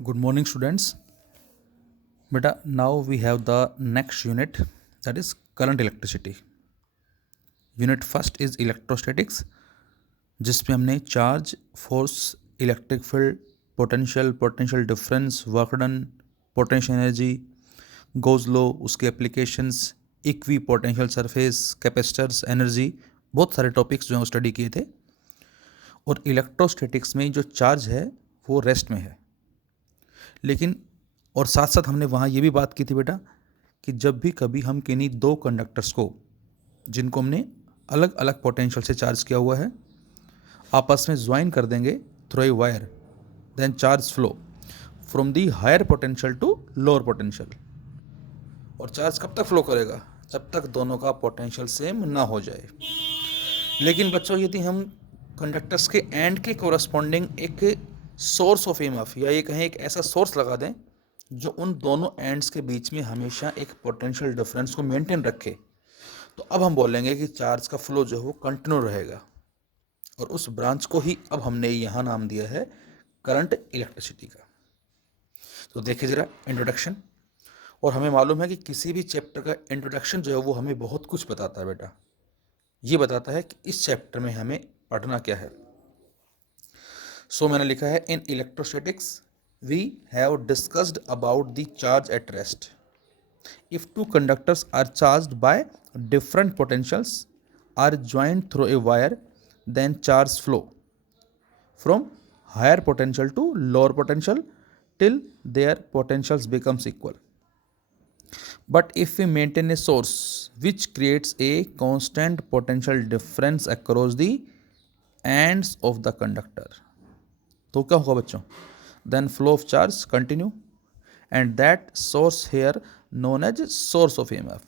Good morning, students. Beta, now we have the next unit, that is current electricity. Unit first is electrostatics, जिसमें हमने charge, force, electric field, potential difference, work done, potential energy, Gauss law, उसके applications, equipotential surface, capacitors, energy, बहुत सारे topics जो हैं वो study किए थे। और इलेक्ट्रोस्टैटिक्स में जो चार्ज है वो रेस्ट में है, लेकिन और साथ साथ हमने वहाँ ये भी बात की थी बेटा कि जब भी कभी हम किन्हीं दो कंडक्टर्स को, जिनको हमने अलग अलग पोटेंशियल से चार्ज किया हुआ है, आपस में ज्वाइन कर देंगे through a wire, then charge flow from the higher potential to lower potential. और चार्ज कब तक फ्लो करेगा? जब तक दोनों का पोटेंशियल सेम ना हो जाए। लेकिन बच्चों, यदि हम कंडक्टर्स के एंड के कोरस्पॉन्डिंग एक सोर्स ऑफ ईएमएफ या ये कहें एक ऐसा सोर्स लगा दें जो उन दोनों एंड्स के बीच में हमेशा एक पोटेंशियल डिफरेंस को मेंटेन रखे, तो अब हम बोलेंगे कि चार्ज का फ्लो जो है वो कंटिन्यू रहेगा। और उस ब्रांच को ही अब हमने यहाँ नाम दिया है करंट इलेक्ट्रिसिटी का। तो देखिए ज़रा इंट्रोडक्शन। और हमें मालूम है कि किसी भी चैप्टर का इंट्रोडक्शन जो है वो हमें बहुत कुछ बताता है बेटा। ये बताता है कि इस चैप्टर में हमें पढ़ना क्या है। सो मैंने लिखा है, in electrostatics we have discussed about the charge at rest. If two conductors are charged by different potentials are joined through a wire, then charge flow from higher potential to lower potential till their potentials becomes equal. But if we maintain a source which creates a constant potential difference across the ends of the conductor, तो क्या होगा बच्चों? Then flow of charge continue and that source here known as source of EMF.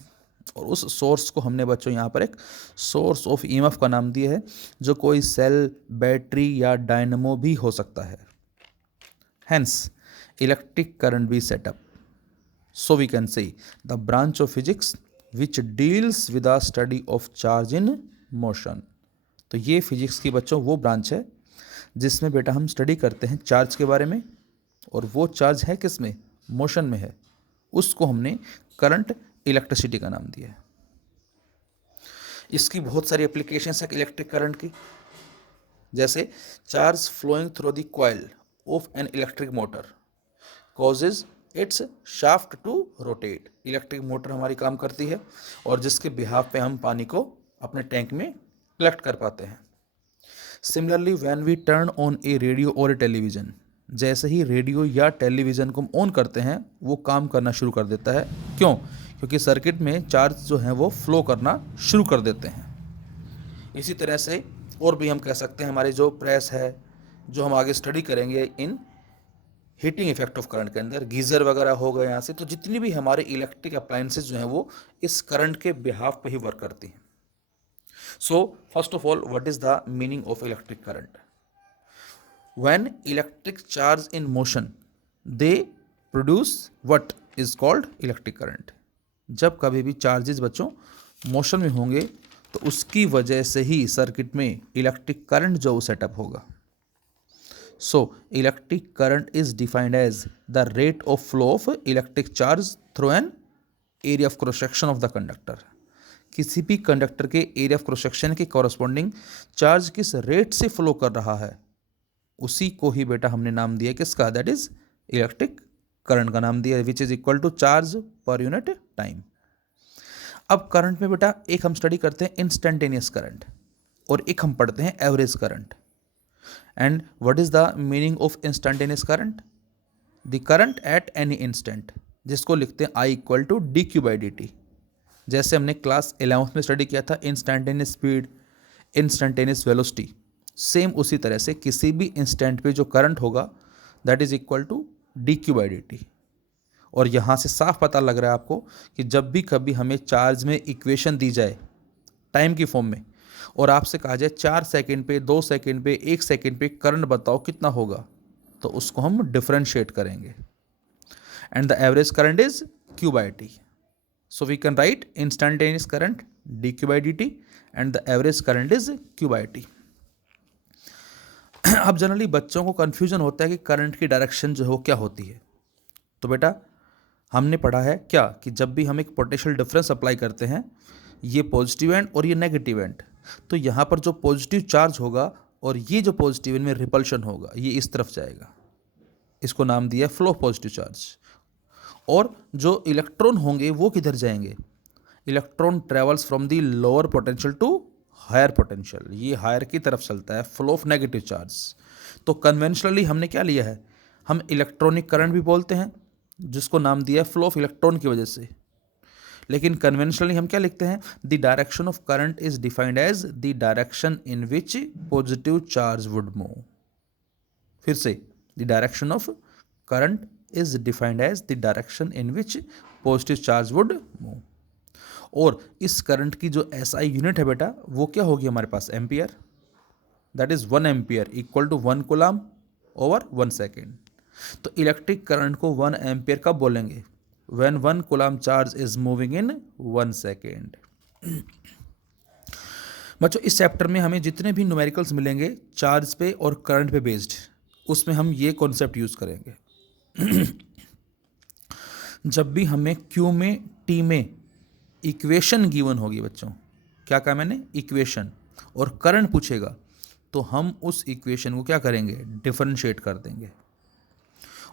और उस source को हमने बच्चों यहाँ पर एक सोर्स ऑफ ईएमएफ का नाम दिया है, जो कोई सेल, बैटरी या डायनमो भी हो सकता है। Hence electric current be set up. So we can say the branch of physics which deals with the study of charge in motion. तो ये फिजिक्स की बच्चों वो ब्रांच है जिसमें बेटा हम स्टडी करते हैं चार्ज के बारे में, और वो चार्ज है किस में? मोशन में है। उसको हमने करंट इलेक्ट्रिसिटी का नाम दिया है। इसकी बहुत सारी एप्लीकेशंस है इलेक्ट्रिक करंट की, जैसे charge flowing through the coil of an electric motor causes its shaft to rotate. Electric motor हमारी काम करती है और जिसके बिहाफ पे हम पानी को अपने टैंक में कलेक्ट कर पाते हैं। Similarly when we turn on a radio और ए टेलीविज़न, जैसे ही रेडियो या टेलीविज़न को हम ऑन करते हैं वो काम करना शुरू कर देता है। क्यों? क्योंकि सर्किट में चार्ज जो है वो फ्लो करना शुरू कर देते हैं। इसी तरह से और भी हम कह सकते हैं, हमारी जो प्रेस है, जो हम आगे स्टडी करेंगे इन हीटिंग इफेक्ट ऑफ करंट के अंदर, गीज़र वगैरह हो गए यहाँ से, तो जितनी भी हमारे इलेक्ट्रिक अप्लायंसेज जो हैं वो इस करंट के बिहाफ पे ही वर्क करती हैं। So first of all, what is the meaning of electric current? When electric charge in motion, they produce what is called electric current. जब कभी भी चार्जेस बच्चों मोशन में होंगे तो उसकी वजह से ही सर्किट में इलेक्ट्रिक करंट जो सेटअप होगा। So electric current is defined as the rate of flow of electric charge through an area of cross section of the conductor. किसी भी कंडक्टर के एरिया ऑफ क्रॉस सेक्शन के corresponding charge किस rate से flow कर रहा है, उसी को ही बेटा हमने नाम दिया किसका? दैट इज इलेक्ट्रिक करंट का नाम दिया, which is equal to charge per unit time. अब करंट में बेटा एक हम स्टडी करते हैं इंस्टेंटेनियस करंट और एक हम पढ़ते हैं average current. And what is the meaning of instantaneous current? The current at any instant, जिसको लिखते हैं I equal to d q by d t. जैसे हमने क्लास 11th में स्टडी किया था instantaneous speed, instantaneous velocity, same उसी तरह से किसी भी इंस्टेंट पे जो करंट होगा that is equal to d q by d t. और यहाँ से साफ पता लग रहा है आपको कि जब भी कभी हमें चार्ज में इक्वेशन दी जाए टाइम की फॉर्म में और आपसे कहा जाए 4 सेकेंड पे, 2 सेकेंड पे, 1 सेकेंड पे करंट बताओ कितना होगा, तो उसको हम डिफरेंशिएट करेंगे। And the average current is q by t. So we can write instantaneous current d q by d t and the average current is q by t. अब जनरली बच्चों को कन्फ्यूजन होता है कि करंट की direction जो है वो क्या होती है। तो बेटा हमने पढ़ा है क्या कि जब भी हम एक पोटेंशियल डिफरेंस अप्लाई करते हैं, ये पॉजिटिव एंड और ये नेगेटिव एंड, तो यहाँ पर जो पॉजिटिव चार्ज होगा और ये जो पॉजिटिव एंड में रिपल्शन होगा ये इस तरफ जाएगा, इसको नाम दिया फ्लो पॉजिटिव चार्ज। और जो इलेक्ट्रॉन होंगे वो किधर जाएंगे, electron travels from the lower potential to higher potential, ये हायर की तरफ चलता है, फ्लो ऑफ नेगेटिव चार्ज। तो कन्वेंशनली हमने क्या लिया है, हम इलेक्ट्रॉनिक करंट भी बोलते हैं जिसको नाम दिया है फ्लो ऑफ इलेक्ट्रॉन की वजह से, लेकिन कन्वेंशनली हम क्या लिखते हैं, the direction of current is defined as the direction in which positive charge would move. फिर से, the direction of current is defined as the direction in which positive charge would move. और इस current की जो SI unit है बेटा वो क्या होगी हमारे पास, ampere, that is 1 ampere equal to 1 coulomb over 1 second. तो इलेक्ट्रिक करंट को 1 एम्पियर कब बोलेंगे, when 1 coulomb charge is moving in 1 second. बच्चों इस चैप्टर में हमें जितने भी न्यूमेरिकल्स मिलेंगे चार्ज पे और करंट पे बेस्ड, उसमें हम ये कॉन्सेप्ट यूज करेंगे। जब भी हमें क्यू में टी में इक्वेशन गिवन होगी बच्चों, क्या कहा मैंने, इक्वेशन, और करंट पूछेगा तो हम उस इक्वेशन को क्या करेंगे, डिफरेंशिएट कर देंगे।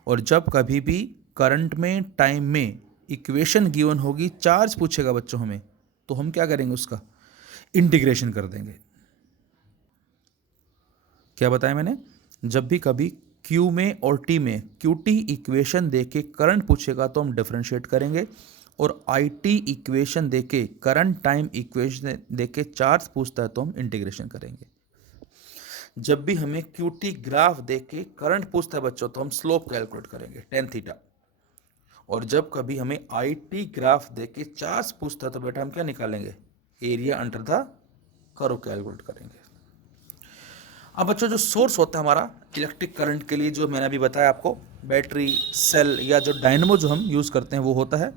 और जब कभी भी करंट में टाइम में इक्वेशन गिवन होगी, चार्ज पूछेगा बच्चों हमें, तो हम क्या करेंगे, उसका इंटीग्रेशन कर देंगे। क्या बताया मैंने, जब भी कभी क्यू में और टी में क्यू टी इक्वेशन देके करंट पूछेगा तो हम डिफरेंशिएट करेंगे, और आई टी इक्वेशन देके करंट टाइम इक्वेशन देके चार्ज पूछता है तो हम इंटीग्रेशन करेंगे। जब भी हमें क्यू टी ग्राफ देके करंट पूछता है बच्चों तो हम स्लोप कैलकुलेट करेंगे tan थीटा, और जब कभी हमें आई टी ग्राफ देके चार्ज पूछता है तो बेटा हम क्या निकालेंगे, area under the curve calculate करेंगे। अब बच्चों जो सोर्स होता है हमारा इलेक्ट्रिक करंट के लिए, जो मैंने अभी बताया आपको, बैटरी, सेल या जो डायनमो जो हम यूज़ करते हैं वो होता है।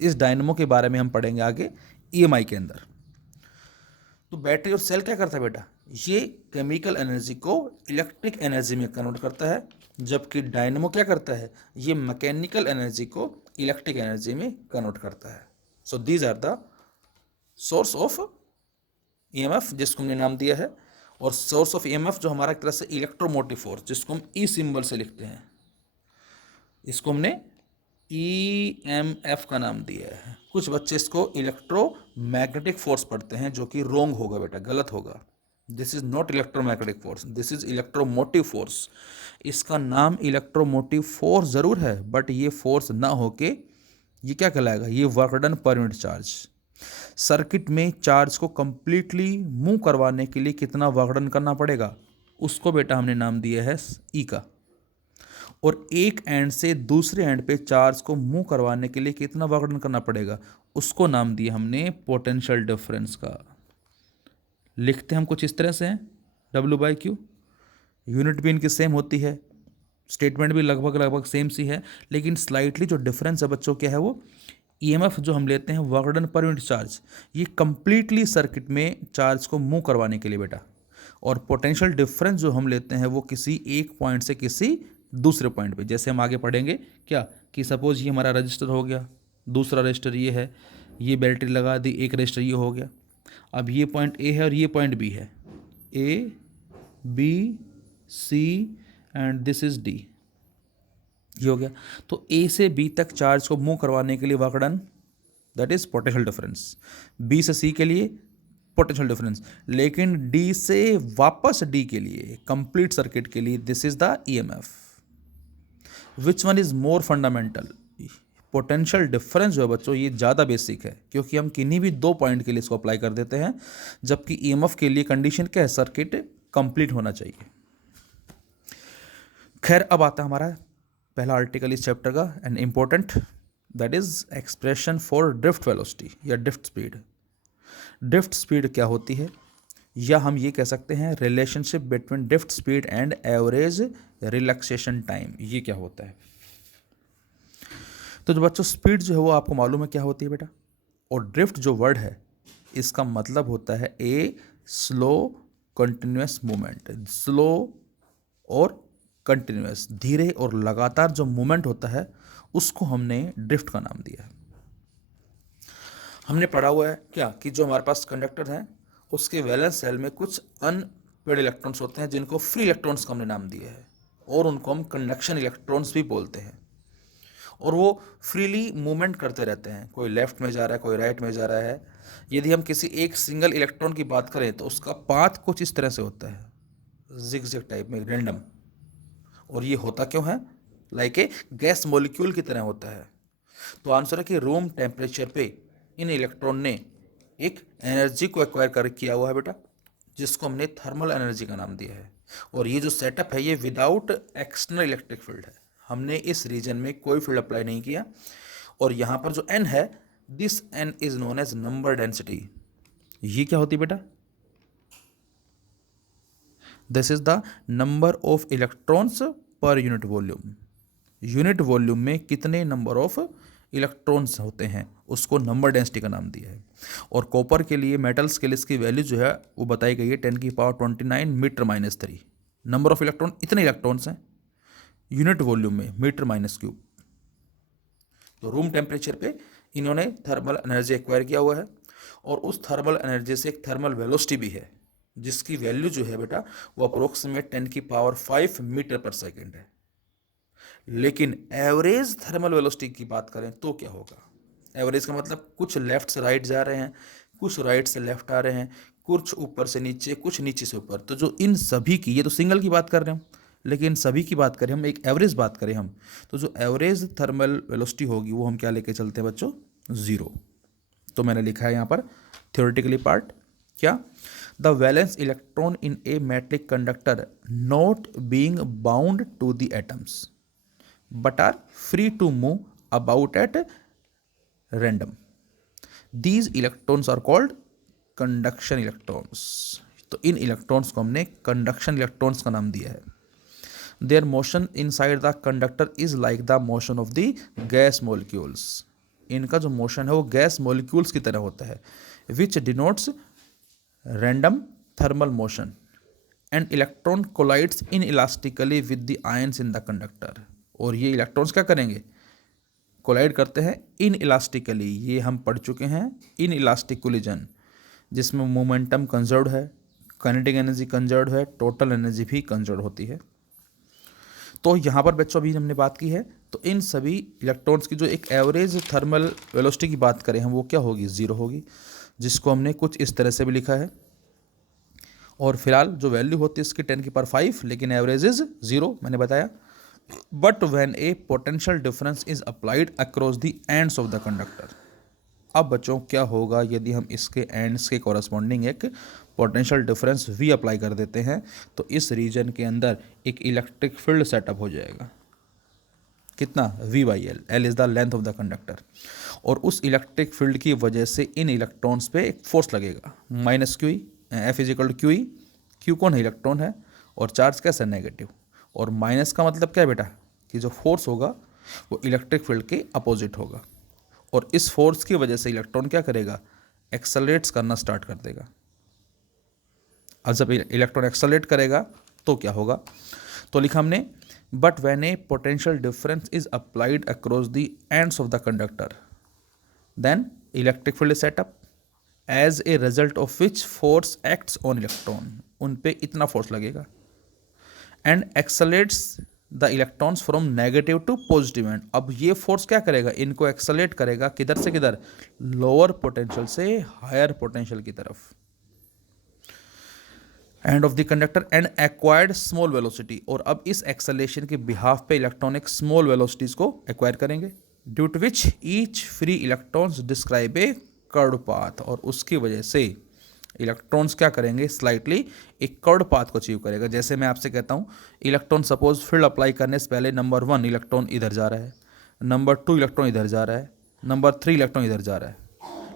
इस डायनमो के बारे में हम पढ़ेंगे आगे ईएमआई के अंदर। तो बैटरी और सेल क्या करता है बेटा, ये केमिकल एनर्जी को इलेक्ट्रिक एनर्जी में कन्वर्ट करता है, जबकि डायनमो क्या करता है, ये मैकेनिकल एनर्जी को इलेक्ट्रिक एनर्जी में कन्वर्ट करता है। So these are the source of EMF जिसको हमने नाम दिया है, और सोर्स ऑफ ईएमएफ जो हमारा एक तरह से इलेक्ट्रोमोटिव फोर्स, जिसको हम ई सिंबल से लिखते हैं, इसको हमने ईएमएफ का नाम दिया है। कुछ बच्चे इसको इलेक्ट्रोमैग्नेटिक फोर्स पढ़ते हैं, जो कि रॉन्ग होगा बेटा, गलत होगा। This is not electromagnetic force, this is electromotive force. इसका नाम इलेक्ट्रोमोटिव फोर्स जरूर है, बट ये फोर्स ना होके ये क्या कहलाएगा, ये work done per unit charge. Circuit में चार्ज को कंप्लीटली मूव करवाने के लिए कितना वर्क डन करना पड़ेगा, उसको बेटा हमने नाम दिया है ई का। और एक एंड से दूसरे एंड पे चार्ज को मूव करवाने के लिए कितना वर्क डन करना पड़ेगा, उसको नाम दिया हमने पोटेंशियल डिफरेंस का। लिखते हम कुछ इस तरह से हैं, W/Q। यूनिट भी इनकी सेम होती है, स्टेटमेंट भी लगभग लगभग सेम सी है, लेकिन स्लाइटली जो डिफरेंस है बच्चों क्या है, वो ईएमएफ जो हम लेते हैं work done per unit charge, ये कंप्लीटली सर्किट में चार्ज को मूव करवाने के लिए बेटा, और पोटेंशियल डिफरेंस जो हम लेते हैं वो किसी एक पॉइंट से किसी दूसरे पॉइंट पे। जैसे हम आगे पढ़ेंगे क्या, कि सपोज ये हमारा रजिस्टर हो गया, दूसरा रजिस्टर ये है, ये बैटरी लगा दी, एक रजिस्टर ये हो गया। अब ये पॉइंट ए है और ये पॉइंट बी है, A B C and this is D, ये हो गया। तो ए से बी तक चार्ज को मूव करवाने के लिए work done, that is potential difference. B से सी के लिए पोटेंशियल डिफरेंस, लेकिन डी से वापस डी के लिए, कंप्लीट सर्किट के लिए, this is the EMF. Which one is more fundamental, potential difference जो है बच्चों ये ज़्यादा बेसिक है, क्योंकि हम किन्हीं भी दो पॉइंट के लिए इसको अप्लाई कर देते हैं, जबकि ईएमएफ के लिए कंडीशन क्या है, सर्किट कंप्लीट होना चाहिए। खैर अब आता है हमारा पहला आर्टिकल इस चैप्टर का, and important, that is expression for drift velocity या ड्रिफ्ट स्पीड। ड्रिफ्ट स्पीड क्या होती है, या हम ये कह सकते हैं relationship between drift speed and average relaxation time, ये क्या होता है। तो जो बच्चों स्पीड जो है वो आपको मालूम है क्या होती है बेटा, और ड्रिफ्ट जो वर्ड है इसका मतलब होता है a slow continuous movement. Slow और कंटिन्यूस, धीरे और लगातार जो मूवमेंट होता है उसको हमने ड्रिफ्ट का नाम दिया है। हमने पढ़ा हुआ है क्या कि जो हमारे पास कंडक्टर हैं उसके वैलेंस शेल में कुछ अनपेड इलेक्ट्रॉन्स होते हैं जिनको फ्री इलेक्ट्रॉन्स का हमने नाम दिया है, और उनको हम कंडक्शन इलेक्ट्रॉन्स भी बोलते हैं। और वो फ्रीली मूवमेंट करते रहते हैं, कोई लेफ्ट में जा रहा है, कोई राइट में जा रहा है। यदि हम किसी एक सिंगल इलेक्ट्रॉन की बात करें तो उसका पाथ कुछ इस तरह से होता है, जिग टाइप में, रैंडम। और ये होता क्यों है? लाइक ए गैस मॉलिक्यूल की तरह होता है। तो आंसर है कि रूम टेम्परेचर पे इन इलेक्ट्रॉन ने एक एनर्जी को एक्वायर कर किया हुआ है बेटा, जिसको हमने थर्मल एनर्जी का नाम दिया है। और ये जो सेटअप है ये विदाउट एक्सटर्नल इलेक्ट्रिक फील्ड है, हमने इस रीजन में कोई फील्ड अप्लाई नहीं किया। और यहाँ पर जो एन है, this n is known as number density. ये क्या होती है बेटा? This is the number of electrons per unit volume. Unit volume में कितने नंबर ऑफ इलेक्ट्रॉन्स होते हैं उसको नंबर डेंसिटी का नाम दिया है। और कॉपर के लिए, मेटल्स के लिए इसकी वैल्यू जो है वो बताई गई है 10⁻29 metre minus 3। Number of electron, इतने इलेक्ट्रॉन्स हैं यूनिट वॉल्यूम में, मीटर माइनस क्यूब। तो रूम टेम्परेचर पे इन्होंने थर्मल एनर्जी एक्वायर किया हुआ है, और उस थर्मल एनर्जी से एक थर्मल वेलोसिटी भी है जिसकी वैल्यू जो है बेटा वो अप्रोक्सीमेट 10⁵ मीटर पर सेकेंड है। लेकिन एवरेज थर्मल वेलोसिटी की बात करें तो क्या होगा? एवरेज का मतलब कुछ लेफ्ट से राइट जा रहे हैं, कुछ राइट से लेफ्ट आ रहे हैं, कुछ ऊपर से नीचे, कुछ नीचे से ऊपर। तो जो इन सभी की, ये तो सिंगल की बात कर रहे हैं हम, लेकिन सभी की बात करें हम, एक एवरेज बात करें हम, तो जो एवरेज थर्मल वेलोसिटी होगी वो हम क्या लेके चलते हैं बच्चों? 0। तो मैंने लिखा है यहाँ पर थ्योरेटिकली पार्ट क्या, the valence electron in a metallic conductor not being bound to the atoms but are free to move about at random. These electrons are called conduction electrons. तो इन इलेक्ट्रॉन्स को हमने कंडक्शन इलेक्ट्रॉन्स का नाम दिया है। Their motion inside the conductor is like the motion of the gas molecules. इनका जो motion है वो गैस मॉलिक्यूल्स की तरह होता है, which denotes random thermal motion. And electron collides inelastically with the ions in the conductor. और ये इलेक्ट्रॉन्स क्या करेंगे? कोलाइड करते हैं इन इलास्टिकली। ये हम पढ़ चुके हैं, इन इलास्टिक कोलिजन, जिसमें मोमेंटम कंजर्व है, काइनेटिक एनर्जी कंजर्व है, टोटल एनर्जी भी कंजर्व होती है। तो यहाँ पर बच्चों अभी हमने बात की है, तो इन सभी इलेक्ट्रॉन्स की जो एक एवरेज थर्मल वेलोसिटी की बात करें हम, वो क्या होगी? 0 होगी, जिसको हमने कुछ इस तरह से भी लिखा है। और फिलहाल जो वैल्यू होती है इसकी 10⁵, लेकिन एवरेज इज 0, मैंने बताया। But when a potential difference is applied across the ends of the conductor, अब बच्चों क्या होगा यदि हम इसके एंड्स के कॉरस्पॉन्डिंग एक पोटेंशियल डिफरेंस v अप्लाई कर देते हैं, तो इस रीजन के अंदर एक इलेक्ट्रिक फील्ड सेटअप हो जाएगा। कितना? v/l। l is the length of the conductor. और उस इलेक्ट्रिक फील्ड की वजह से इन इलेक्ट्रॉन्स पे एक फोर्स लगेगा, -q, F = QE। Q कौन है? इलेक्ट्रॉन है। और चार्ज कैसा? नेगेटिव। और माइनस का मतलब क्या है बेटा? कि जो फोर्स होगा वो इलेक्ट्रिक फील्ड के अपोजिट होगा। और इस फोर्स की वजह से इलेक्ट्रॉन क्या करेगा? एक्सेलरेट्स करना स्टार्ट कर देगा। अब जब इलेक्ट्रॉन एक्सेलरेट करेगा तो क्या होगा? तो लिखा हमने, but when a potential difference is applied across the ends of the conductor, then electric field setup as a result of which force acts on electron. उन पे इतना फोर्स लगेगा एंड accelerates the electrons from negative to positive end. अब ये force क्या करेगा? इनको एक्सेलेट करेगा किधर से किधर? लोअर पोटेंशियल से हायर पोटेंशियल की तरफ, end of the conductor, end acquired small velocity. और अब इस एक्सेलेशन के बिहाफ पे इलेक्ट्रॉन एक स्मॉल वेलोसिटीज को एक्वायर करेंगे, due to which each free electrons describe a curve path. और उसकी वजह से इलेक्ट्रॉन्स क्या करेंगे? स्लाइटली एक कर्व पाथ को अचीव करेगा। जैसे मैं आपसे कहता हूँ, इलेक्ट्रॉन सपोज फील्ड अप्लाई करने से पहले नंबर 1 इलेक्ट्रॉन इधर जा रहा है, नंबर 2 इलेक्ट्रॉन इधर जा रहा है, नंबर 3 इलेक्ट्रॉन इधर जा रहा है।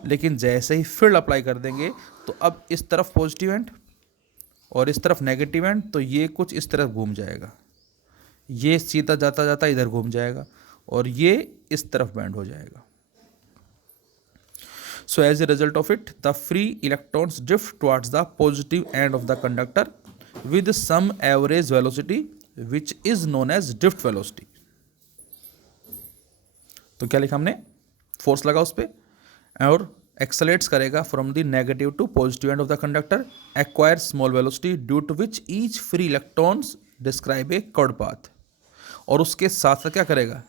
लेकिन जैसे ही फील्ड अप्लाई कर देंगे तो अब इस तरफ पॉजिटिव एंड और इस तरफ नेगेटिव एंड, तो ये कुछ इस तरफ घूम जाएगा, ये सीधा जाता जाता इधर घूम जाएगा और ये इस तरफ बैंड हो जाएगा। So as a result of it, the free electrons drift towards the positive end of the conductor with some average velocity which is known as drift velocity. तो क्या लिखा हमने, फोर्स लगा उस पर और एक्सलेट्स करेगा from the negative to positive end of the conductor, acquire small velocity due to which each free electrons describe a curve path. और उसके साथ साथ क्या करेगा,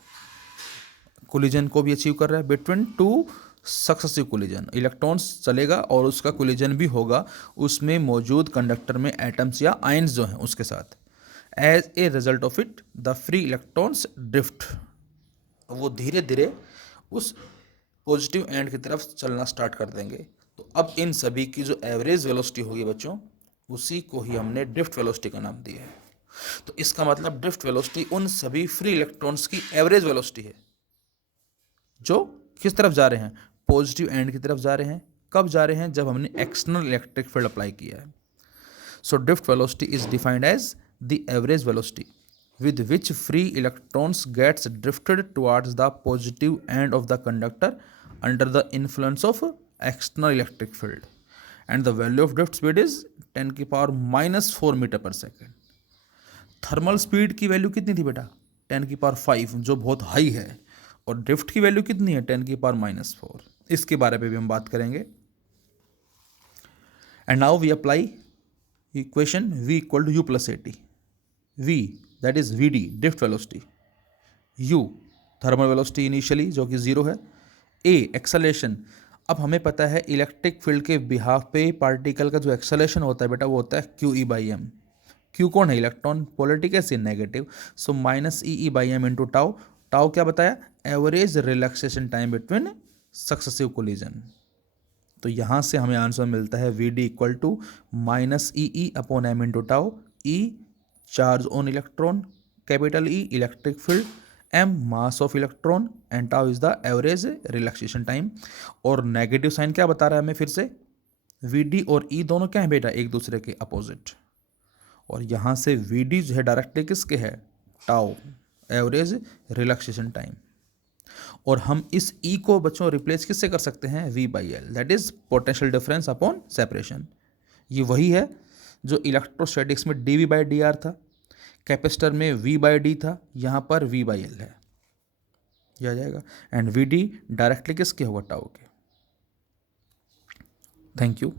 कोलिजन को भी अचीव कर रहा है between two successive collision, electrons चलेगा और उसका कोलिजन भी होगा उसमें मौजूद कंडक्टर में एटम्स या आयंस जो हैं उसके साथ। As a result of it the free electrons drift, वो धीरे धीरे उस पॉजिटिव एंड की तरफ चलना स्टार्ट कर देंगे। तो अब इन सभी की जो एवरेज वेलोसिटी होगी बच्चों, उसी को ही हमने ड्रिफ्ट वेलोसिटी का नाम दिया है। तो इसका मतलब ड्रिफ्ट वेलोसिटी उन सभी फ्री इलेक्ट्रॉन्स की एवरेज वेलोसिटी है जो किस तरफ जा रहे हैं, पॉजिटिव एंड की तरफ जा रहे हैं। कब जा रहे हैं, जब हमने एक्सटर्नल इलेक्ट्रिक फील्ड अप्लाई किया है। So drift velocity is defined as the average velocity with which free electrons gets drifted towards the positive end of the conductor under the influence of external electric field, and the value of drift speed is 10 की power -4 metre पर second. Thermal speed की value कितनी थी बेटा, 10 की power 5, जो बहुत high है, और ड्रिफ्ट की वैल्यू कितनी है, 10 की पावर -4। इसके बारे में भी हम बात करेंगे। And now we apply equation v equal to u plus a t. v that is Vd drift velocity, u thermal velocity initially जो कि 0 है, a एक्सेलेरेशन। अब हमें पता है इलेक्ट्रिक फील्ड के बिहाफ पे पार्टिकल का जो एक्सेलेरेशन होता है बेटा वो होता है QE/m। Q कौन है, इलेक्ट्रॉन, पोलरिटी कैसी है, negative, so -EE/m into tau. Tau क्या बताया, average relaxation time between successive collision. तो यहाँ से हमें आंसर मिलता है Vd equal to -EE/m into tau. E charge on electron, capital E electric field, m mass of electron, and tau is the average relaxation time. और negative sign क्या बता रहा है हमें, फिर से Vd और E दोनों क्या है बेटा, एक दूसरे के अपोजिट। और यहाँ से Vd जो है डायरेक्टली किसके है, टाउ, एवरेज रिलैक्सेशन टाइम। और हम इस E को बच्चों रिप्लेस किससे कर सकते हैं, V/L, that is potential difference upon separation. ये वही है जो इलेक्ट्रोस्टैटिक्स में dV/dr था, कैपेसिटर में V/d था, यहाँ पर V/L है, यह आ जाएगा। एंड Vd डायरेक्टली किसके होगा, टाउ के। Thank you.